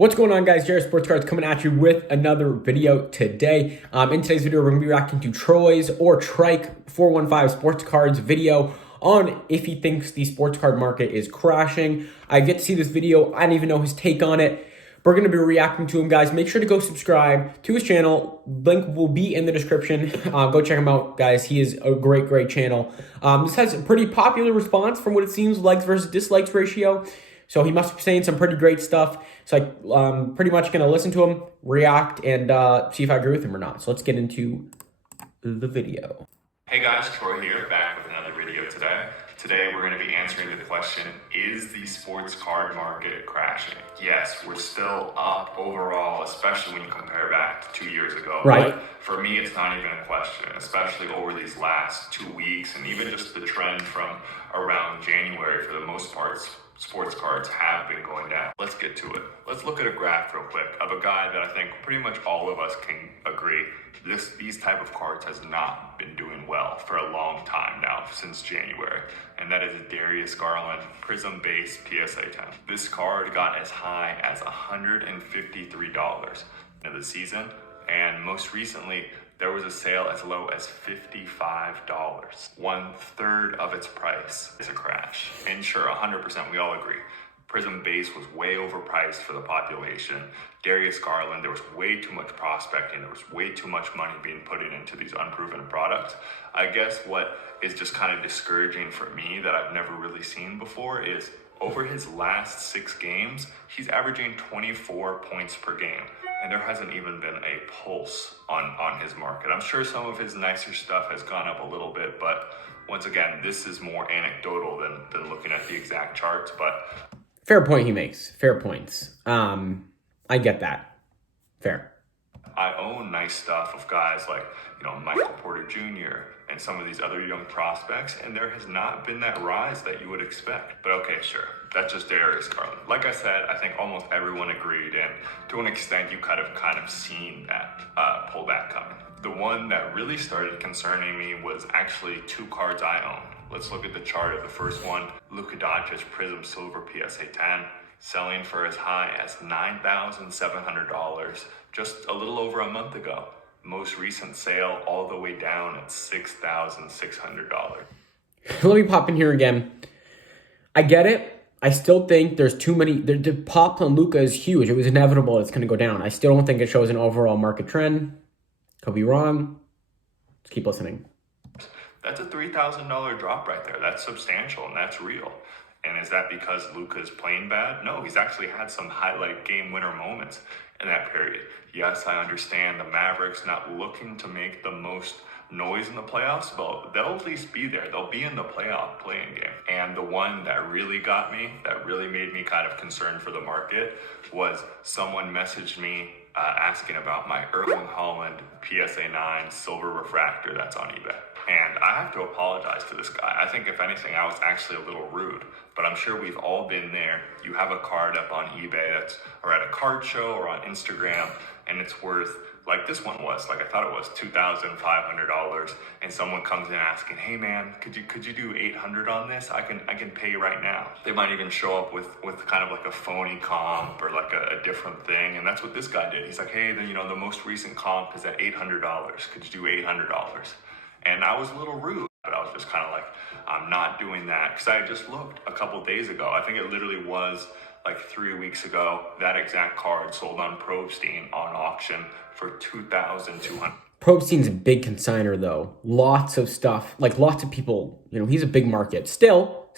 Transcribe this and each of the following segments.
What's going on, guys? Jared Sports Cards coming at you with another video today. In today's video, we're going to be reacting to Troy's or TRIKE415 sports cards video on if he thinks the sports card market is crashing. I've yet to see this video. I don't even know his take on it. We're going to be reacting to him, guys. Make sure to go subscribe to his channel. Link will be in the description. Go check him out, guys. He is a great channel. This has a pretty popular response from what it seems, likes versus dislikes ratio. So he must be saying some pretty great stuff. So I'm pretty much going to listen to him, react, and see if I agree with him or not. So let's get into the video. Hey guys, Troy here, back with another video today. Today we're going to be answering the question, is the sports card market crashing? Yes, we're still up overall, especially when you compare back to 2 years ago. Right. But for me, it's not even a question, especially over these last 2 weeks and even just the trend from around January. For the most part, sports cards have been going down. Let's get to it. Let's look at a graph real quick of a guy that I think pretty much all of us can agree these type of cards has not been doing well for a long time now, since January. And that is Darius Garland Prism Base PSA 10. This card got as high as $153 in the season, and most recently there was a sale as low as $55. 1/3 of its price is a crash. And sure, 100% we all agree. Prism Base was way overpriced for the population. Darius Garland, there was way too much prospecting. There was way too much money being put into these unproven products. I guess what is just kind of discouraging for me that I've never really seen before is over his last 6 games, he's averaging 24 points per game. And there hasn't even been a pulse on his market. I'm sure some of his nicer stuff has gone up a little bit, but once again, this is more anecdotal than looking at the exact charts. But fair point he makes. Fair points. I get that. Fair. I own nice stuff of guys like, Michael Porter Jr. and some of these other young prospects, and there has not been that rise that you would expect. But okay, sure, that's just Darius Garland. Like I said, I think almost everyone agreed, and to an extent, you kind of seen that pullback coming. The one that really started concerning me was actually 2 cards I own. Let's look at the chart of the first one. Luka Doncic Prism Silver PSA 10, selling for as high as $9,700 just a little over a month ago. Most recent sale all the way down at $6,600. Let me pop in here again. I get it. I still think there's too many. The pop on Luka is huge. It was inevitable it's going to go down. I still don't think it shows an overall market trend. Could be wrong. Let's keep listening. That's a $3,000 drop right there. That's substantial and that's real. And is that because Luka's playing bad? No, he's actually had some highlight game winner moments in that period. Yes, I understand the Mavericks not looking to make the most noise in the playoffs, but they'll at least be there. They'll be in the playoff playing game. And the one that really got me, that really made me kind of concerned for the market, was someone messaged me asking about my Erling Haaland PSA 9 silver refractor that's on eBay. And I have to apologize to this guy. I think if anything, I was actually a little rude, but I'm sure we've all been there. You have a card up on eBay or at a card show or on Instagram, and it's worth, like this one was, like I thought it was $2,500, and someone comes in asking, hey man, could you do $800 on this? I can pay you right now. They might even show up with kind of like a phony comp or like a different thing, and that's what this guy did. He's like, hey, the most recent comp is at $800. Could you do $800? And I was a little rude, but I was just kind of like, I'm not doing that, because I just looked a couple days ago. I think it literally was like 3 weeks ago, that exact card sold on Probstein on auction for $2,200. Probstein's a big consigner, though. Lots of stuff, like lots of people, he's a big market. Still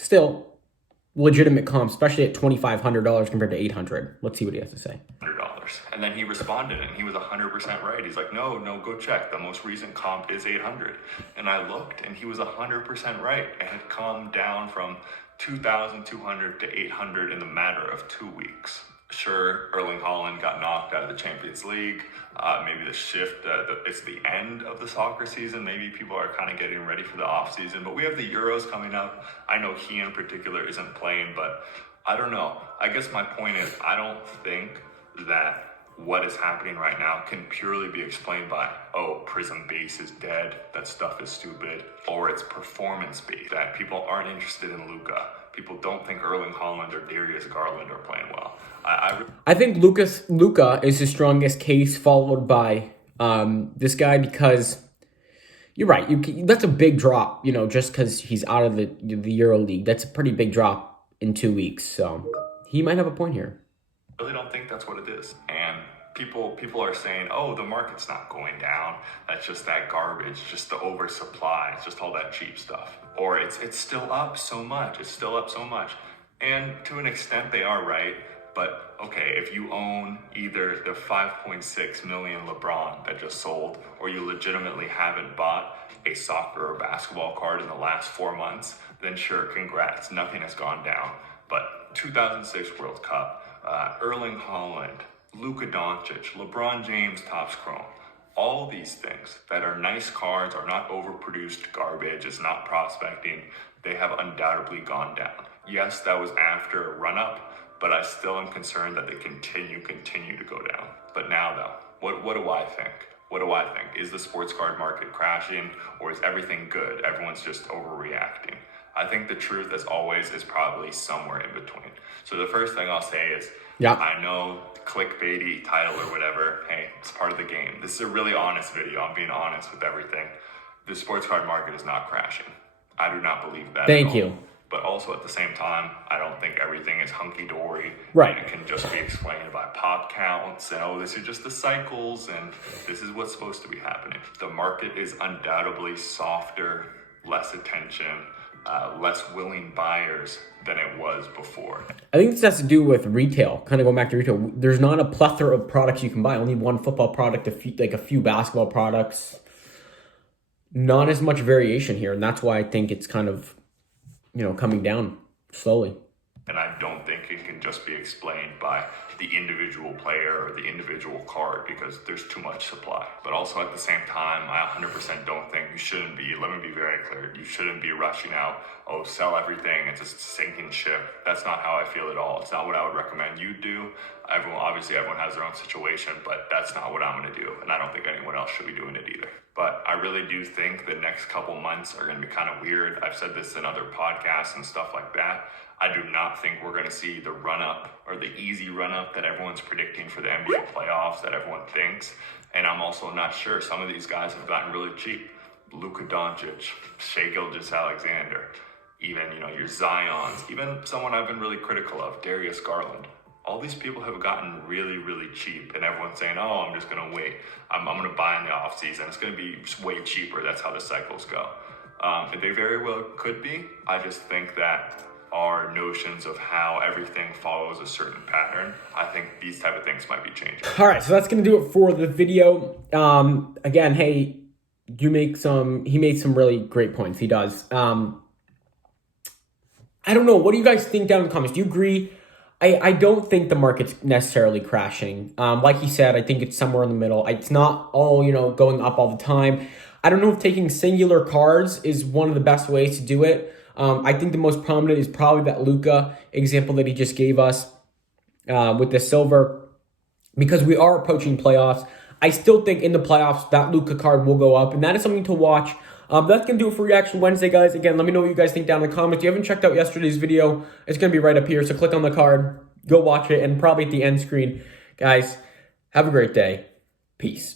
legitimate comp, especially at $2,500 compared to $800. Let's see what he has to say. And then he responded, and he was 100% right. He's like, no, go check. The most recent comp is $800. And I looked, and he was 100% right. It had come down from $2,200 to $800 in the matter of 2 weeks. Sure, Erling Haaland got knocked out of the Champions League. Maybe the shift, it's the end of the soccer season. Maybe people are kind of getting ready for the off season. But we have the Euros coming up. I know he in particular isn't playing, but I don't know. I guess my point is, I don't think that what is happening right now can purely be explained by, Prism Base is dead, that stuff is stupid, or it's performance based, that people aren't interested in Luka. People don't think Erling Haaland or Darius Garland are playing well. I think Luka is the strongest case, followed by this guy, because you're right. That's a big drop, just because he's out of the Euro League. That's a pretty big drop in 2 weeks. So he might have a point here. I really don't think that's what it is. And people are saying, oh, the market's not going down. That's just that garbage, just the oversupply. It's just all that cheap stuff. Or it's still up so much. It's still up so much. And to an extent, they are right. But okay, if you own either the 5.6 million LeBron that just sold, or you legitimately haven't bought a soccer or basketball card in the last 4 months, then sure, congrats. Nothing has gone down. But 2006 World Cup, Erling Haaland, Luka Doncic, LeBron James, Topps Chrome. All these things that are nice cards, are not overproduced garbage, it's not prospecting, they have undoubtedly gone down. Yes, that was after a run-up, but I still am concerned that they continue to go down. But now though, what do I think? What do I think? Is the sports card market crashing, or is everything good? Everyone's just overreacting. I think the truth, as always, is probably somewhere in between. So the first thing I'll say is, I know clickbaity title or whatever, hey, it's part of the game. This is a really honest video. I'm being honest with everything. The sports card market is not crashing. I do not believe that. Thank you. But also at the same time, I don't think everything is hunky-dory. Right. And it can just be explained by pop counts and, oh, this is just the cycles and this is what's supposed to be happening. The market is undoubtedly softer, less attention, less willing buyers than it was before. I think this has to do with retail, kind of going back to retail. There's not a plethora of products you can buy. Only one football product, a few basketball products. Not as much variation here, and that's why I think it's kind of coming down slowly. And I don't think it can just be explained by the individual player or the individual card, because there's too much supply. But also at the same time, I 100% don't think you shouldn't be, let me be very clear, you shouldn't be rushing out, oh, sell everything, it's a sinking ship. That's not how I feel at all. It's not what I would recommend you do. Obviously everyone has their own situation, but that's not what I'm gonna do. And I don't think anyone else should be doing it either. But I really do think the next couple months are gonna be kind of weird. I've said this in other podcasts and stuff like that. I do not think we're going to see the run-up or the easy run-up that everyone's predicting for the NBA playoffs, that everyone thinks. And I'm also not sure. Some of these guys have gotten really cheap. Luka Doncic, Shai Gilgeous-Alexander, even, your Zions, even someone I've been really critical of, Darius Garland. All these people have gotten really, really cheap. And everyone's saying, oh, I'm just going to wait. I'm going to buy in the offseason. It's going to be way cheaper. That's how the cycles go. They very well could be. I just think that our notions of how everything follows a certain pattern, I think these type of things might be changing. All right, so that's going to do it for the video. Again, hey, he made some really great points. He does. I don't know. What do you guys think down in the comments? Do you agree? I don't think the market's necessarily crashing. Like he said, I think it's somewhere in the middle. It's not all, going up all the time. I don't know if taking singular cards is one of the best ways to do it. I think the most prominent is probably that Luka example that he just gave us with the silver, because we are approaching playoffs. I still think in the playoffs that Luka card will go up, and that is something to watch. That's going to do it for Reaction Wednesday, guys. Again, let me know what you guys think down in the comments. If you haven't checked out yesterday's video, it's going to be right up here, so click on the card, go watch it, and probably at the end screen. Guys, have a great day. Peace.